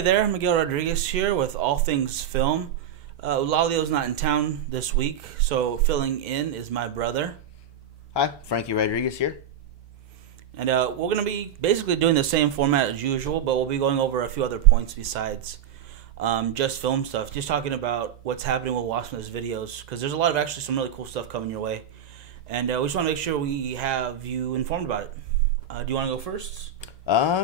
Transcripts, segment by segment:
Hey there, Miguel Rodriguez here with All Things Film. Eulalio's not in town this week, so filling in is my brother. Hi, Frankie Rodriguez here. And we're going to be basically doing the same format as usual, but we'll be going over a few other points besides just film stuff. Just talking about what's happening with Waspmas videos, because there's a lot of actually some really cool stuff coming your way. And we just want to make sure we have you informed about it. Do you want to go first?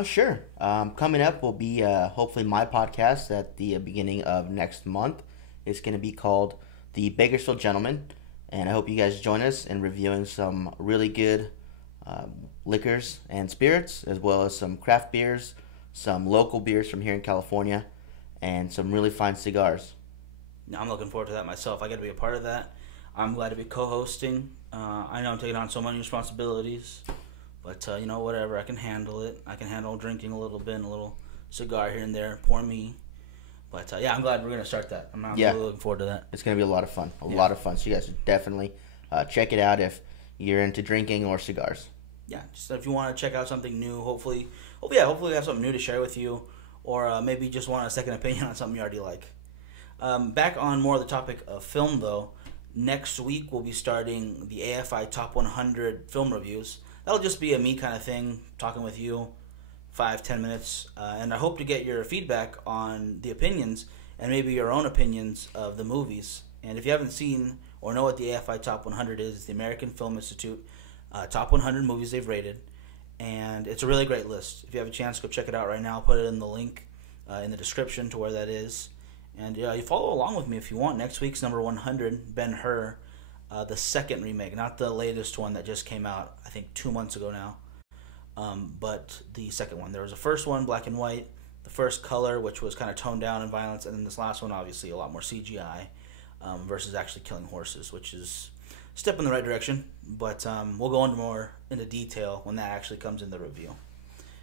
Sure. Coming up will be hopefully my podcast at the beginning of next month. It's going to be called The Bakersfield Gentleman, and I hope you guys join us in reviewing some really good liquors and spirits, as well as some craft beers, some local beers from here in California, and some really fine cigars. Now, I'm looking forward to that myself. I got to be a part of that. I'm glad to be co-hosting. I know I'm taking on so many responsibilities. But, whatever, I can handle it. I can handle drinking a little bit and a little cigar here and there. Poor me. But, I'm glad we're going to start that. I'm really looking forward to that. It's going to be a lot of fun. A lot of fun. So you guys should definitely check it out if you're into drinking or cigars. Yeah, just if you want to check out something new, hopefully we have something new to share with you. Or maybe just want a second opinion on something you already like. Back on more of the topic of film, though. Next week we'll be starting the AFI Top 100 film reviews. That'll just be a me kind of thing, talking with you, 5-10 minutes. And I hope to get your feedback on the opinions and maybe your own opinions of the movies. And if you haven't seen or know what the AFI Top 100 is, it's the American Film Institute Top 100 movies they've rated. And it's a really great list. If you have a chance, go check it out right now. I'll put it in the link in the description to where that is. And you follow along with me if you want. Next week's number 100, Ben-Hur. The second remake, not the latest one that just came out, I think 2 months ago now, but the second one. There was a first one, black and white, the first color, which was kind of toned down in violence, and then this last one, obviously, a lot more CGI versus actually killing horses, which is a step in the right direction, but we'll go into more into detail when that actually comes in the review.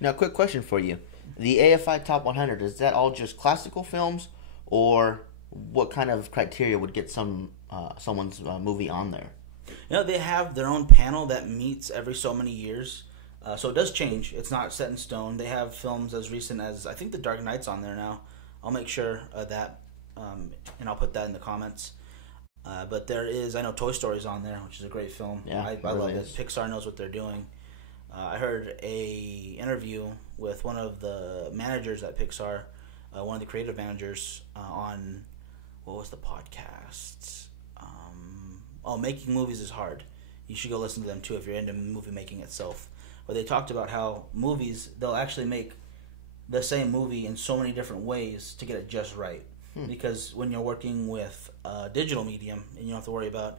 Now, quick question for you. The AFI Top 100, is that all just classical films, or what kind of criteria would get someone's movie on there? They have their own panel that meets every so many years. So it does change. It's not set in stone. They have films as recent as, I think, The Dark Knight's on there now. I'll make sure of that, and I'll put that in the comments. But there is, I know Toy Story's on there, which is a great film. Yeah, I love it. Pixar knows what they're doing. I heard a interview with one of the managers at Pixar, one of the creative managers on... What was the podcast? Making Movies is Hard. You should go listen to them too if you're into movie making itself. Where they talked about how movies, they'll actually make the same movie in so many different ways to get it just right. Because when you're working with a digital medium and you don't have to worry about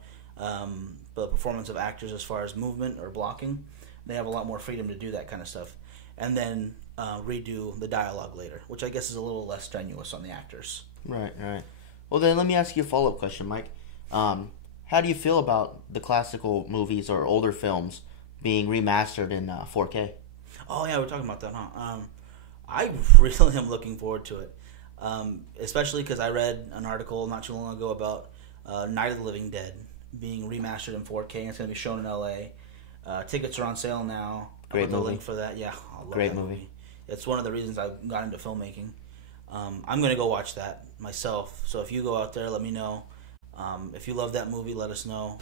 the performance of actors as far as movement or blocking, they have a lot more freedom to do that kind of stuff. And then redo the dialogue later, which I guess is a little less strenuous on the actors. Right. Well, then let me ask you a follow-up question, Mike. How do you feel about the classical movies or older films being remastered in 4K? Oh, yeah, we're talking about that, huh? I really am looking forward to it, especially because I read an article not too long ago about Night of the Living Dead being remastered in 4K, and it's going to be shown in L.A. Tickets are on sale now. Great I'll put the movie. link for that. Yeah, I love Great that movie. It's one of the reasons I got into filmmaking. I'm going to go watch that myself. So if you go out there, let me know. If you love that movie, let us know.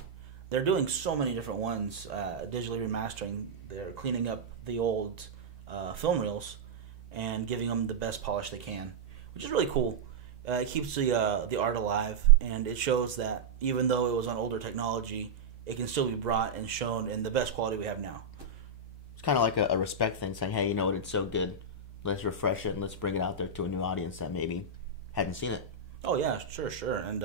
They're doing so many different ones, digitally remastering. They're cleaning up the old film reels and giving them the best polish they can, which is really cool. It keeps the art alive, and it shows that even though it was on older technology, it can still be brought and shown in the best quality we have now. It's kind of like a respect thing, saying, hey, you know what, it's so good. Let's refresh it and let's bring it out there to a new audience that maybe hadn't seen it. Oh, yeah, sure. And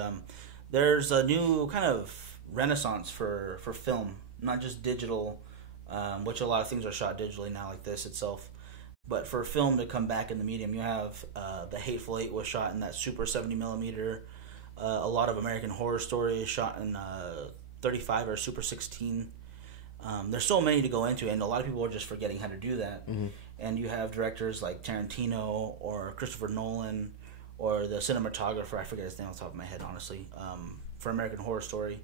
there's a new kind of renaissance for film, not just digital, which a lot of things are shot digitally now, like this itself. But for film to come back in the medium, you have The Hateful Eight was shot in that Super 70 millimeter. A lot of American Horror Story is shot in 35 or Super 16. There's so many to go into, and a lot of people are just forgetting how to do that. Mm-hmm. And you have directors like Tarantino or Christopher Nolan or the cinematographer, I forget his name off the top of my head, honestly, for American Horror Story,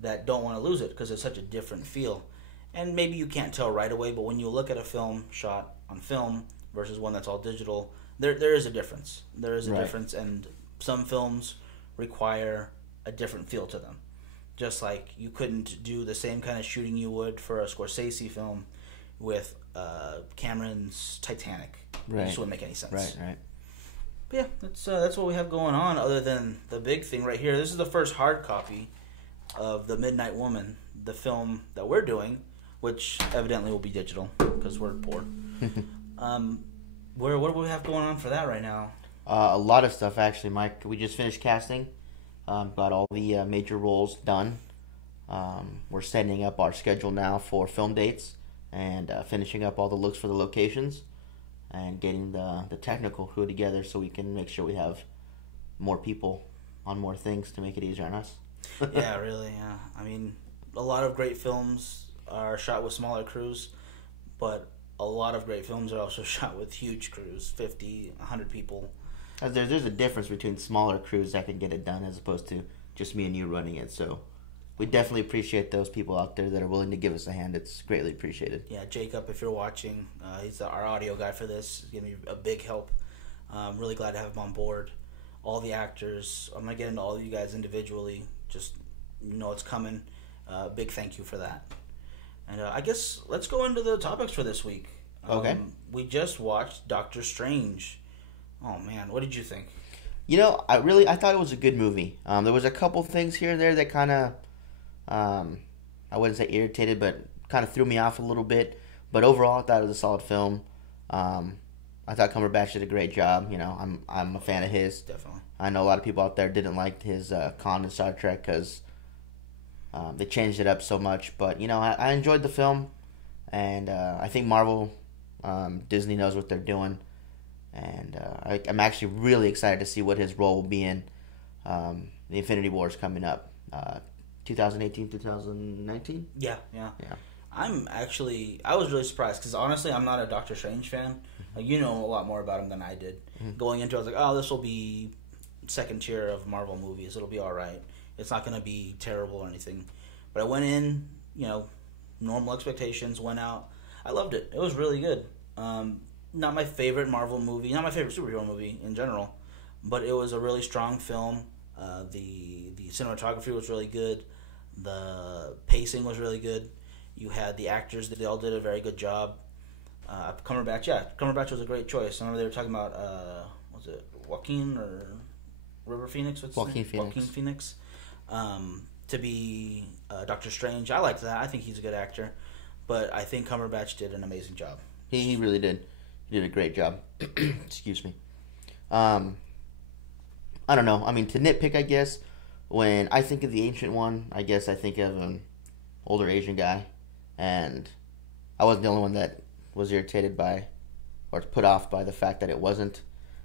that don't want to lose it because it's such a different feel. And maybe you can't tell right away, but when you look at a film shot on film versus one that's all digital, there is a difference. There is a Right. difference, and some films require a different feel to them. Just like you couldn't do the same kind of shooting you would for a Scorsese film with Cameron's Titanic. It Right. just wouldn't make any sense. Right. But yeah, that's what we have going on. Other than the big thing right here, this is the first hard copy of The Midnight Woman, the film that we're doing, which evidently will be digital because we're poor. What do we have going on for that right now? A lot of stuff, actually, Mike. We just finished casting. Got all the major roles done. We're setting up our schedule now for film dates and finishing up all the looks for the locations and getting the technical crew together so we can make sure we have more people on more things to make it easier on us. Yeah, really, yeah. I mean, a lot of great films are shot with smaller crews, but a lot of great films are also shot with huge crews, 50, 100 people. There's a difference between smaller crews that can get it done as opposed to just me and you running it. So we definitely appreciate those people out there that are willing to give us a hand. It's greatly appreciated. Yeah, Jacob, if you're watching, he's our audio guy for this. He's giving me a big help. I'm really glad to have him on board. All the actors, I'm going to get into all of you guys individually. Just, it's coming. Big thank you for that. And I guess let's go into the topics for this week. Okay. We just watched Doctor Strange. Oh, man, what did you think? I thought it was a good movie. There was a couple things here and there that kind of, I wouldn't say irritated, but kind of threw me off a little bit. But overall, I thought it was a solid film. I thought Cumberbatch did a great job. I'm a fan of his. Definitely. I know a lot of people out there didn't like his Khan in Star Trek because they changed it up so much. But, I enjoyed the film. And I think Marvel, Disney knows what they're doing. And I'm actually really excited to see what his role will be in the Infinity Wars coming up. 2018, 2019? Yeah. I was really surprised because honestly, I'm not a Doctor Strange fan. Like, you know a lot more about him than I did. Mm-hmm. Going into it, I was like, oh, this will be second tier of Marvel movies. It'll be all right. It's not going to be terrible or anything. But I went in, normal expectations, went out. I loved it. It was really good. Not my favorite Marvel movie, not my favorite superhero movie in general, but it was a really strong film. The cinematography was really good. The pacing was really good. You had the actors; they all did a very good job. Cumberbatch was a great choice. I remember they were talking about was it Joaquin or River Phoenix? Joaquin Phoenix. Joaquin Phoenix. To be Doctor Strange, I liked that. I think he's a good actor, but I think Cumberbatch did an amazing job. He really did. He did a great job. Excuse me. I don't know. I mean, to nitpick, I guess, when I think of the Ancient One, I guess I think of an older Asian guy. And I wasn't the only one that was irritated by or put off by the fact that it wasn't.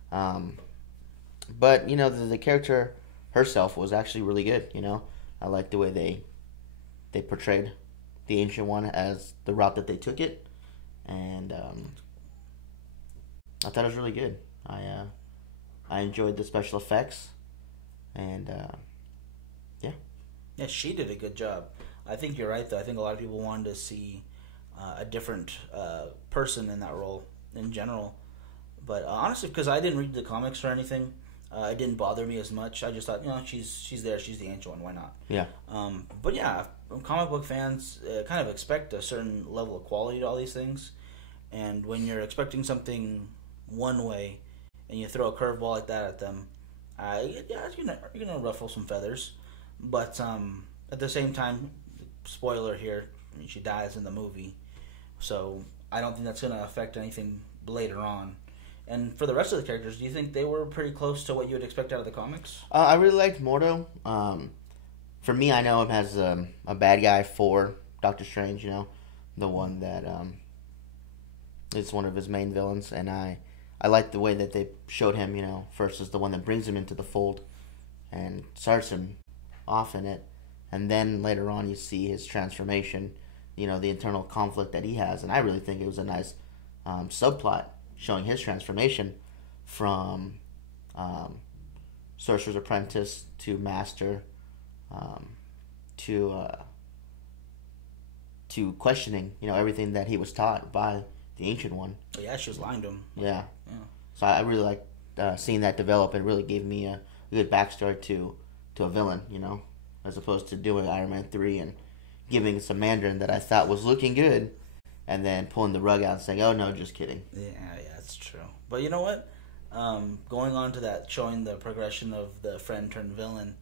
But, the character herself was actually really good, I liked the way they portrayed the Ancient One as the route that they took it. And I thought it was really good. I enjoyed the special effects, and Yeah, she did a good job. I think you're right, though. I think a lot of people wanted to see a different person in that role in general. But honestly, because I didn't read the comics or anything, it didn't bother me as much. I just thought, she's there. She's the Ancient One. Why not? Yeah. But yeah, comic book fans kind of expect a certain level of quality to all these things. And when you're expecting something one way and you throw a curveball like that at them, you're gonna ruffle some feathers. But at the same time, spoiler here, she dies in the movie, so I don't think that's gonna affect anything later on. And for the rest of the characters, do you think they were pretty close to what you would expect out of the comics? I really liked Mordo. For me, I know him as a bad guy for Doctor Strange, the one that is one of his main villains, and I like the way that they showed him, first as the one that brings him into the fold and starts him off in it, and then later on you see his transformation, the internal conflict that he has, and I really think it was a nice subplot showing his transformation from Sorcerer's Apprentice to Master to questioning, everything that he was taught by the Ancient One. Oh, yeah, she was lying to him. Yeah. So I really like seeing that develop, and really gave me a good backstory to a villain, as opposed to doing Iron Man 3 and giving us a Mandarin that I thought was looking good, and then pulling the rug out and saying, oh no, just kidding. Yeah, that's true. But you know what? Going on to that, showing the progression of the friend turned villain,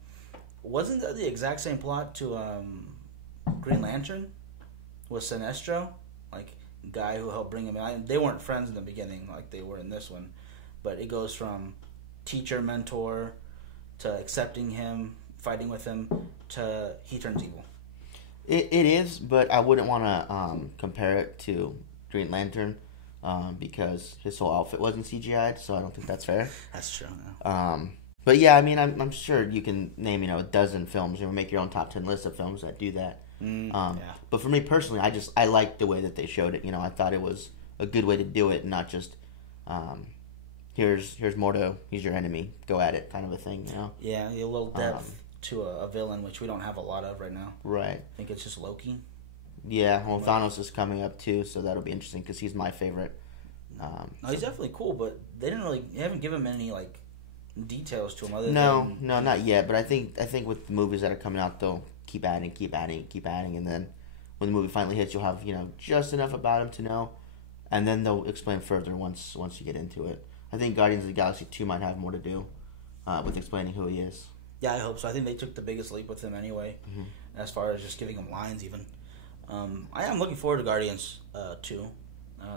wasn't that the exact same plot to Green Lantern with Sinestro? Like, guy who helped bring him in. They weren't friends in the beginning like they were in this one, but it goes from teacher, mentor, to accepting him, fighting with him, to he turns evil. It is, but I wouldn't want to compare it to Green Lantern because his whole outfit wasn't CGI'd, so I don't think that's fair. That's true. Yeah. But yeah, I mean, I'm sure you can name a dozen films or make your own top 10 list of films that do that. Yeah. But for me personally, I liked the way that they showed it. I thought it was a good way to do it, not just here's Mordo, he's your enemy, go at it kind of a thing. Yeah, a little depth to a villain, which we don't have a lot of right now. Right. I think it's just Loki. Yeah, well, Thanos is coming up too, so that'll be interesting because he's my favorite. No, he's definitely cool, but they haven't given him any like details to him other No, than not yet. But I think with the movies that are coming out, they'll keep adding, and then when the movie finally hits, you'll have just enough about him to know, and then they'll explain further once you get into it. I think Guardians of the Galaxy 2 might have more to do with explaining who he is. Yeah, I hope so. I think they took the biggest leap with him anyway, as far as just giving him lines even. I am looking forward to Guardians 2.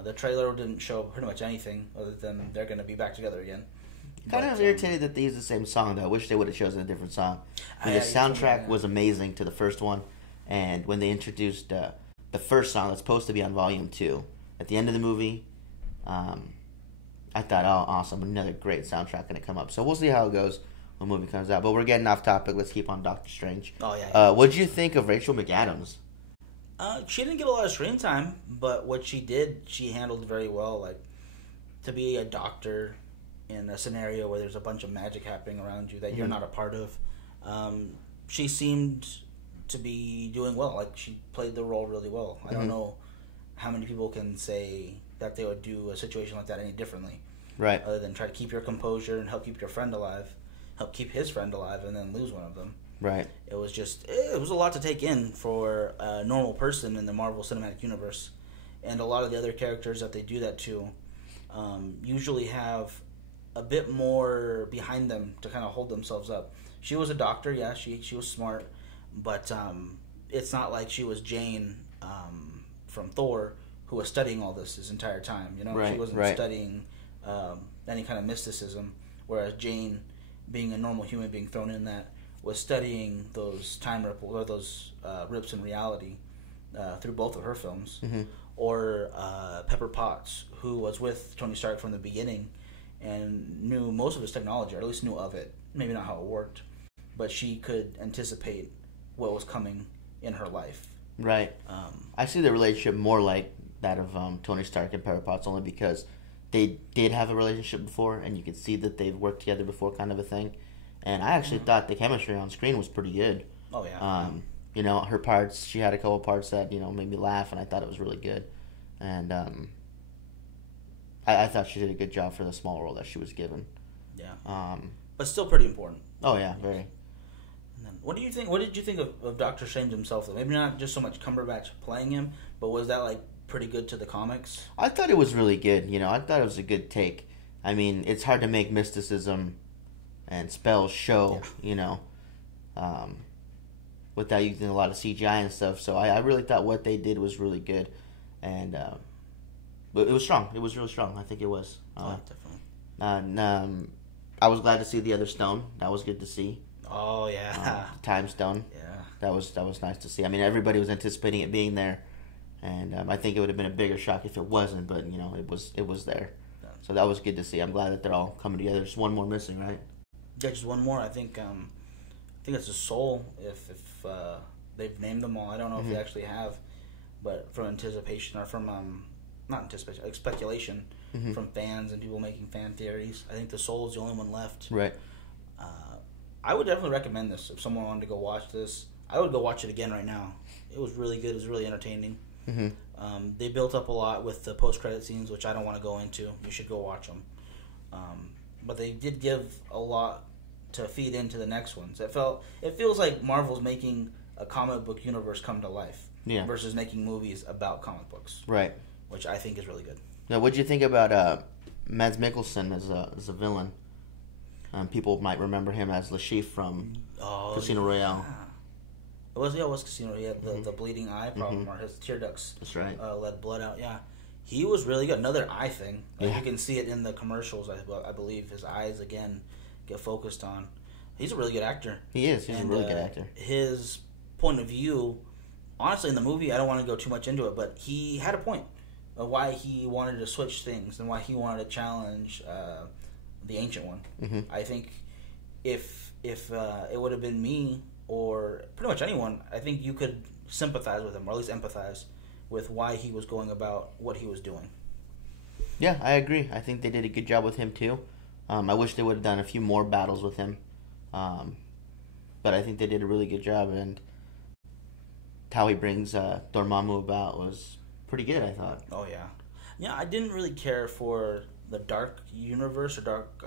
The trailer didn't show pretty much anything other than they're going to be back together again. Kind of irritated that they used the same song, though. I wish they would have chosen a different song. The soundtrack was amazing to the first one, and when they introduced the first song that's supposed to be on Volume 2 at the end of the movie, I thought, oh, awesome, another great soundtrack going to come up. So we'll see how it goes when the movie comes out. But we're getting off topic. Let's keep on Doctor Strange. Oh, yeah. What did you think of Rachel McAdams? She didn't get a lot of screen time, but what she did, she handled very well. Like, to be a doctor in a scenario where there's a bunch of magic happening around you that you're not a part of, she seemed to be doing well. Like, she played the role really well. I don't know how many people can say that they would do a situation like that any differently. Right. Other than try to keep your composure and help keep your friend alive, help keep his friend alive, and then lose one of them. Right. It was a lot to take in for a normal person in the Marvel Cinematic Universe. And a lot of the other characters that they do that to usually have a bit more behind them to kind of hold themselves up. She was a doctor, yeah, she was smart, but it's not like she was Jane from Thor, who was studying all this entire time. Right, she wasn't studying any kind of mysticism, whereas Jane, being a normal human being thrown in that, was studying those time ripples or those rips in reality through both of her films. Or Pepper Potts, who was with Tony Stark from the beginning and knew most of his technology, or at least knew of it. Maybe not how it worked, but she could anticipate what was coming in her life. Right. I see the relationship more like that of Tony Stark and Pepper Potts, only because they did have a relationship before, and you could see that they've worked together before, kind of a thing. And I actually thought the chemistry on screen was pretty good. Oh, yeah. Her parts, she had a couple parts that, made me laugh, and I thought it was really good. And I thought she did a good job for the small role that she was given. Yeah. But still pretty important. Oh, yeah, very. And then, what did you think of Doctor Strange himself, though? Maybe not just so much Cumberbatch playing him, but was that, like, pretty good to the comics? I thought it was really good. I thought it was a good take. I mean, it's hard to make mysticism and spells show, without using a lot of CGI and stuff. So I really thought what they did was really good. And but it was strong. It was really strong. I think it was. Definitely. I was glad to see the other stone. That was good to see. Oh, yeah. Time stone. Yeah. That was nice to see. I mean, everybody was anticipating it being there. And I think it would have been a bigger shock if it wasn't, but, it was there. Yeah. So that was good to see. I'm glad that they're all coming together. Just one more missing, right? Yeah, just one more. I think it's a soul. If they've named them all, I don't know if they actually have, but from anticipation or from not anticipation, like speculation from fans and people making fan theories, I think the soul is the only one left. Right. I would definitely recommend this if someone wanted to go watch this. I would go watch it again right now. It was really good. It was really entertaining. They built up a lot with the post-credit scenes, which I don't want to go into. You should go watch them. But they did give a lot to feed into the next ones. It feels like Marvel's making a comic book universe come to life, versus making movies about comic books, right? Which I think is really good. Now, what'd you think about Mads Mikkelsen as a villain? People might remember him as Le Chiffre from Casino Royale. It was Casino. He had the bleeding eye problem, or his tear ducts. That's right. Let blood out. Yeah, he was really good. Another eye thing. You can see it in the commercials. I believe his eyes again get focused on. He's a really good actor. He is. He's a really good actor. His point of view, honestly, in the movie, I don't want to go too much into it, but he had a point of why he wanted to switch things and why he wanted to challenge the Ancient One. Mm-hmm. I think if it would have been me or pretty much anyone, I think you could sympathize with him, or at least empathize with why he was going about what he was doing. Yeah, I agree. I think they did a good job with him too. I wish they would have done a few more battles with him, but I think they did a really good job, and how he brings Dormammu about was pretty good, I thought. Oh yeah, I didn't really care for the Dark Universe or Dark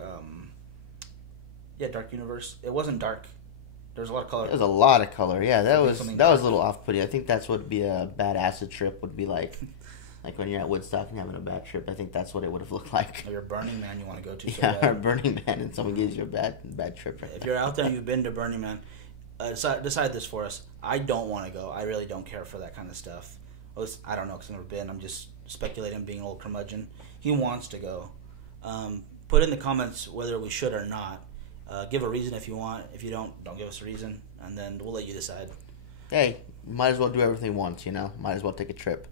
Universe. It wasn't dark. There's a lot of color. There's a lot of color. Yeah, that was a little off-putting. I think that's what would be a bad acid trip would be like. Like when you're at Woodstock and having a bad trip, I think that's what it would have looked like. Or your Burning Man you want to go to. Yeah, or Burning Man, and someone gives you a bad trip. Right if you're out there and you've been to Burning Man, decide this for us. I don't want to go. I really don't care for that kind of stuff. I don't know because I've never been. I'm just speculating, being an old curmudgeon. He wants to go. Put in the comments whether we should or not. Give a reason if you want. If you don't give us a reason, and then we'll let you decide. Hey, might as well do everything once, Might as well take a trip.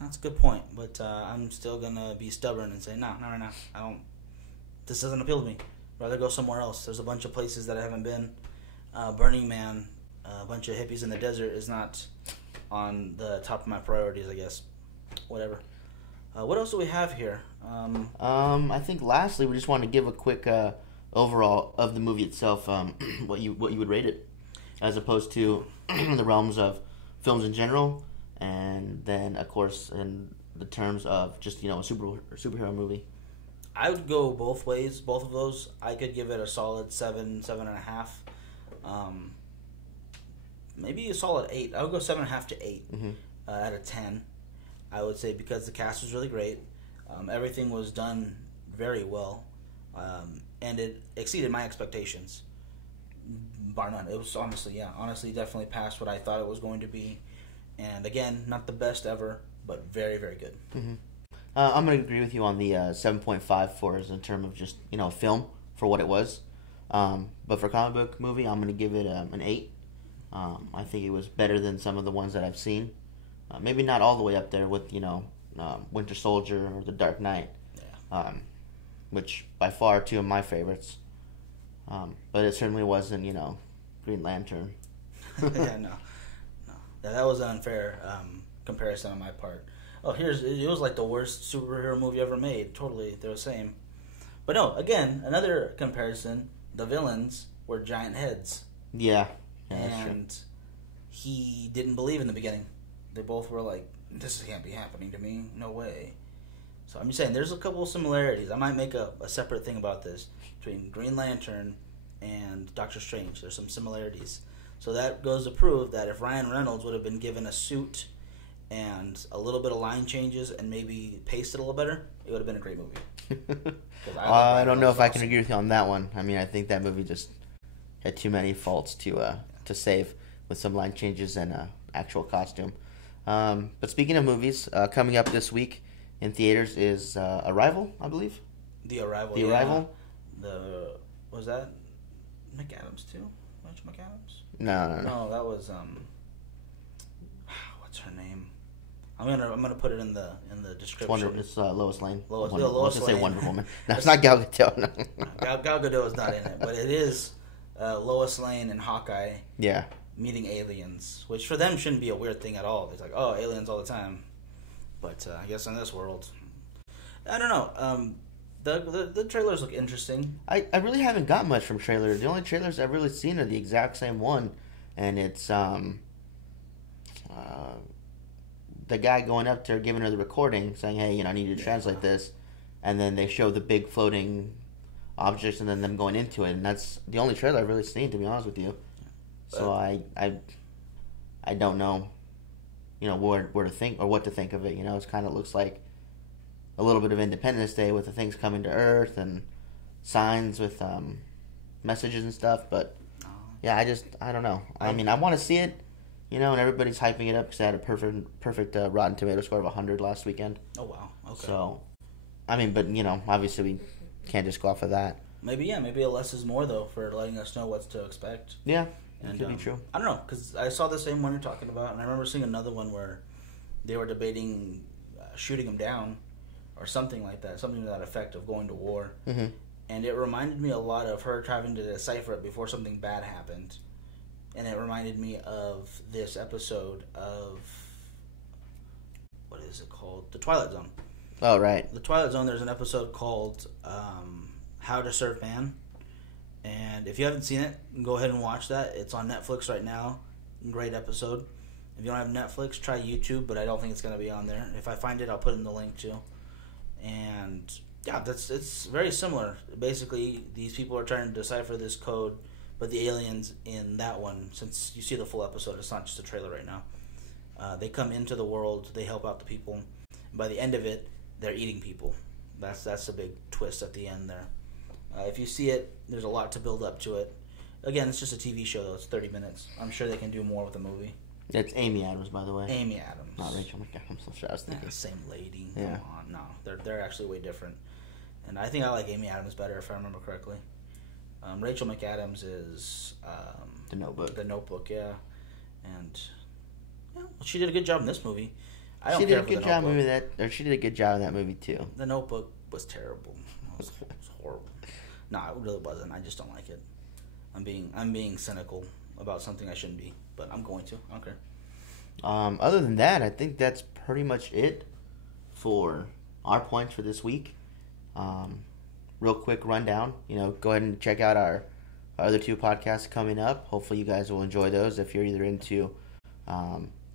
That's a good point, but I'm still gonna be stubborn and say no, right now. I don't. This doesn't appeal to me. Rather go somewhere else. There's a bunch of places that I haven't been. Burning Man, a bunch of hippies in the desert is not on the top of my priorities, I guess. Whatever. What else do we have here? I think lastly we just want to give a quick overall of the movie itself. What you would rate it, as opposed to the realms of films in general. And then, of course, in the terms of just, a superhero movie. I would go both ways, both of those. I could give it a solid 7.5. Maybe a solid 8. I would go 7.5 to 8 out of 10. I would say, because the cast was really great. Everything was done very well. And it exceeded my expectations. Bar none. It was honestly definitely past what I thought it was going to be. And again, not the best ever, but very, very good. Mm-hmm. I'm going to agree with you on the 7.5 for us in terms of just, film for what it was. But for comic book movie, I'm going to give it an 8. I think it was better than some of the ones that I've seen. Maybe not all the way up there with, Winter Soldier or The Dark Knight, which by far are two of my favorites. But it certainly wasn't, Green Lantern. Yeah, no. That was an unfair comparison on my part. It was like the worst superhero movie ever made. Totally, they're the same. But no, again, another comparison. The villains were giant heads. Yeah, and he didn't believe in the beginning. They both were like, "This can't be happening to me. No way." So I'm just saying, there's a couple of similarities. I might make a separate thing about this between Green Lantern and Doctor Strange. There's some similarities. So that goes to prove that if Ryan Reynolds would have been given a suit and a little bit of line changes and maybe paced it a little better, it would have been a great movie. I don't know if I can agree with you on that one. I mean, I think that movie just had too many faults to save with some line changes and actual costume. But speaking of movies, coming up this week in theaters is Arrival, I believe. The Arrival. The Arrival. Was that McAdams too? Rachel McAdams? No, that was what's her name? I'm gonna put it in the description. It's Lois Lane. Lois I was Lane. gonna say Wonder Woman. No, it's not Gal Gadot. No. Gal Gadot is not in it, but it is Lois Lane and Hawkeye. Yeah. Meeting aliens, which for them shouldn't be a weird thing at all. It's like, oh, aliens all the time. But I guess in this world, I don't know. The trailers look interesting. I really haven't got much from trailers. The only trailers I've really seen are the exact same one, and it's the guy going up there giving her the recording, saying, "Hey, I need you to translate this," and then they show the big floating objects and then them going into it, and that's the only trailer I've really seen, to be honest with you. So I don't know, where to think or what to think of it. It kind of looks like a little bit of Independence Day with the things coming to Earth and signs with messages and stuff. But yeah, I don't know. I mean, I want to see it, and everybody's hyping it up because they had a perfect Rotten Tomato score of 100 last weekend. Oh wow. Okay. So, I mean, but obviously we can't just go off of that. Maybe a less is more though for letting us know what to expect. Yeah. That could be true. I don't know, because I saw the same one you're talking about, and I remember seeing another one where they were debating shooting him down or something like that, something to that effect of going to war. Mm-hmm. And it reminded me a lot of her having to decipher it before something bad happened. And it reminded me of this episode of, what is it called? The Twilight Zone. Oh, right. The Twilight Zone, there's an episode called How to Serve Man. And if you haven't seen it, go ahead and watch that. It's on Netflix right now. Great episode. If you don't have Netflix, try YouTube, but I don't think it's going to be on there. If I find it, I'll put in the link too. And yeah, it's very similar. Basically, these people are trying to decipher this code, but the aliens in that one, since you see the full episode, it's not just a trailer right now. They come into the world, they help out the people. And by the end of it, they're eating people. That's a big twist at the end there. If you see it, there's a lot to build up to it. Again, it's just a TV show, though. It's 30 minutes. I'm sure they can do more with a movie. It's Amy Adams, by the way. Amy Adams. Not Rachel McAdams. That's what I was thinking. Same lady. Yeah. Come on. No, they're actually way different. And I think I like Amy Adams better, if I remember correctly. Rachel McAdams is... The Notebook. The Notebook, yeah. And she did a good job in this movie. She did a good job in that movie, too. The Notebook was terrible. It was horrible. No, it really wasn't. I just don't like it. I'm being cynical about something I shouldn't be, but I'm going to. I don't care. Other than that, I think that's pretty much it for our points for this week. Real quick rundown. Go ahead and check out our other two podcasts coming up. Hopefully, you guys will enjoy those if you're either into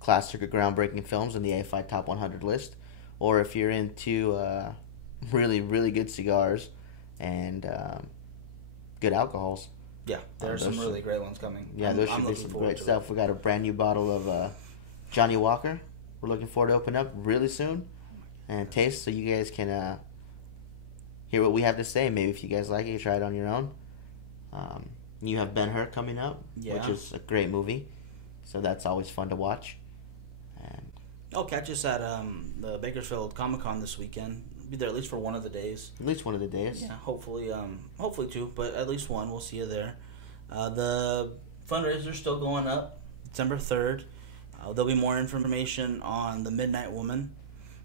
classic or groundbreaking films in the AFI Top 100 list, or if you're into really, really good cigars and good alcohols. Yeah, there are some really great ones coming. Yeah, those should be some great stuff. We got a brand new bottle of Johnny Walker. We're looking forward to open up really soon and taste, so you guys can hear what we have to say. Maybe if you guys like it, you try it on your own. You have Ben-Hur coming up, which is a great movie, so that's always fun to watch. And catch us at the Bakersfield Comic-Con this weekend. Be there at least for one of the days. At least one of the days. Yeah, hopefully two, but at least one. We'll see you there. The fundraiser's still going up, December 3rd. There'll be more information on the Midnight Woman,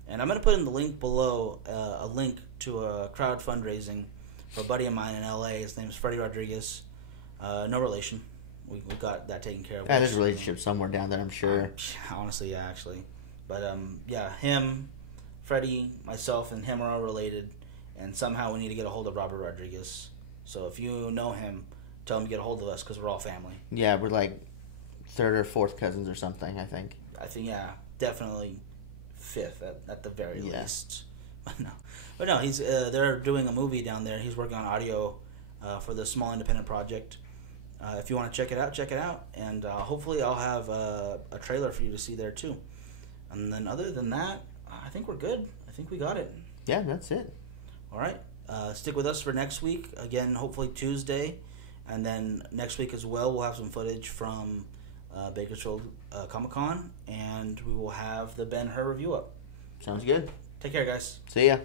and I'm going to put in the link below a link to a crowd fundraising for a buddy of mine in LA. His name's Freddie Rodriguez. No relation. We got that taken care of. Yeah, there's a relationship somewhere down there, I'm sure. Honestly, yeah, actually, but him. Freddie, myself, and him are all related, and somehow we need to get a hold of Robert Rodriguez. So if you know him, tell him to get a hold of us because we're all family. Yeah, we're like third or fourth cousins or something, I think. Yeah, definitely fifth at the very least. But no, he's they're doing a movie down there. He's working on audio for the small independent project. If you want to check it out, and hopefully I'll have a trailer for you to see there too. And then other than that, I think we're good. I think we got it. Yeah, that's it. All right. Stick with us for next week. Again, hopefully Tuesday. And then next week as well, we'll have some footage from Bakersfield Comic-Con. And we will have the Ben-Hur review up. Sounds good. Take care, guys. See ya.